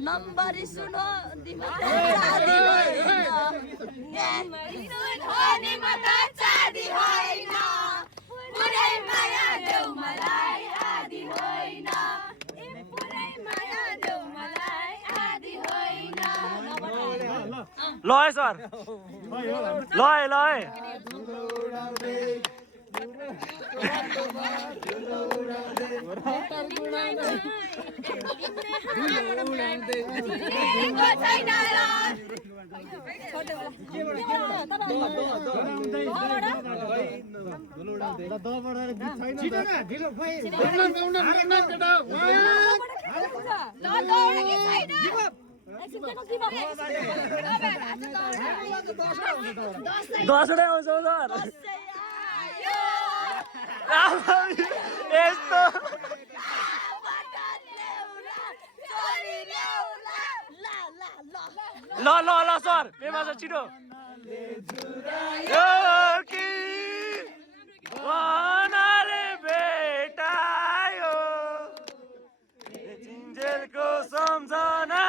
नम्बरी सुनो लय सर लय लय दसवटा आउँछ यस्तो ल ल ल सर पेमा सर छिटो भेटायो चिन्जेलको सम्झना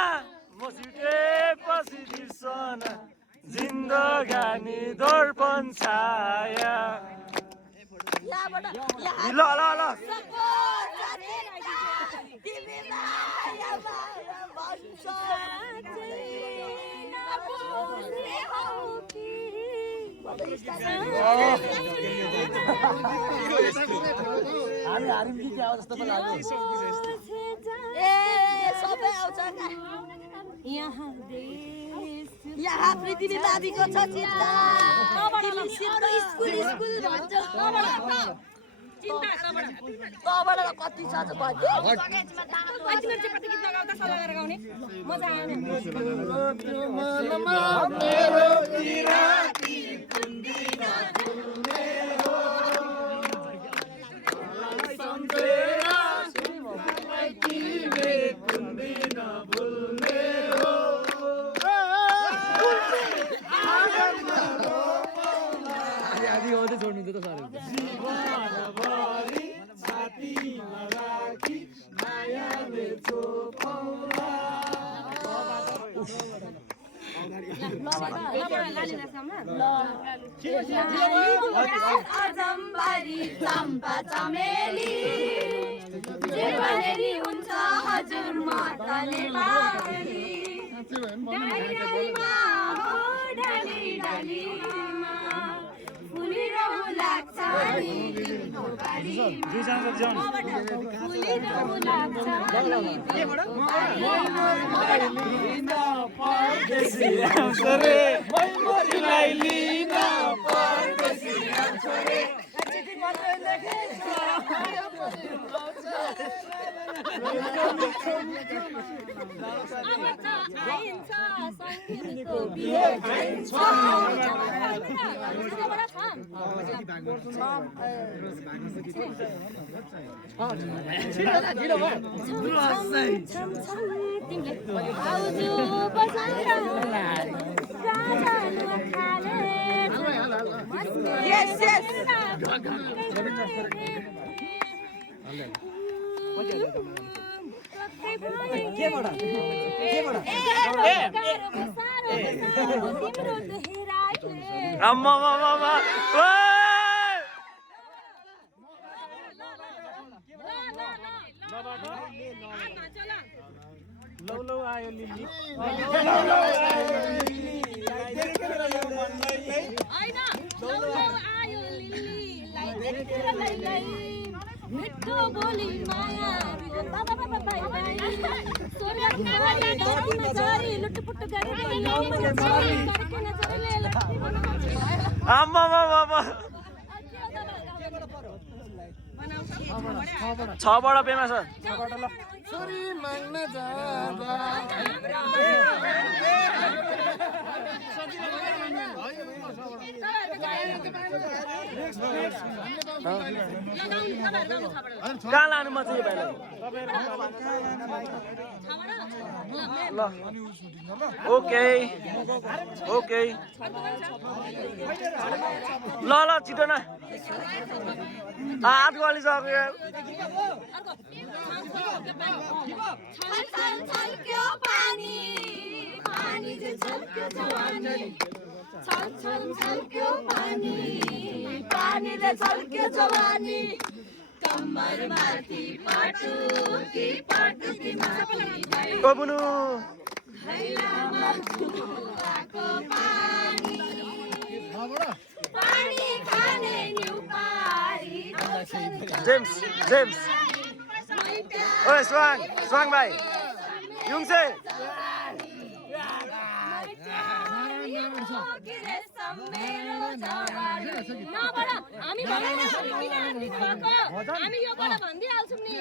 मसिटेपछि बिर्सना जिन्दगानी दर्पण छाया ल ल ल हामी हारिम कि क्या जस्तो पो लाग्यो ए सबै आउँछ यहाँ पृथ्वी दाबीको छ चिन्ता स्कुल स्कुल भन्छ तबाट कति छ चम्पा चमेली हुन्छ हजुर माताले लौ आयो लिली मिठो बोली माया छबाट पेमा छ छोरी माग्न जाँदा कहाँ लानु म चाहिँ यो भाइलाई ल ओके ओके ल ल छिटो न हात गलिसक्यो छल्क्यो पानी पानी जे छल्क्यो जवानी छल्क्यो पानी पानीले छल्क्यो जवानी कम्मर माथि पटुकी पटुकी माथि ओ बुनु हैलामा झुलाको पानी पानी खाने न्यु पारी जेम्स जेम्स ओए स्वाङ स्वाङ भाइ युङसे हामी यो बाट भनिदिइहाल्छौँ नि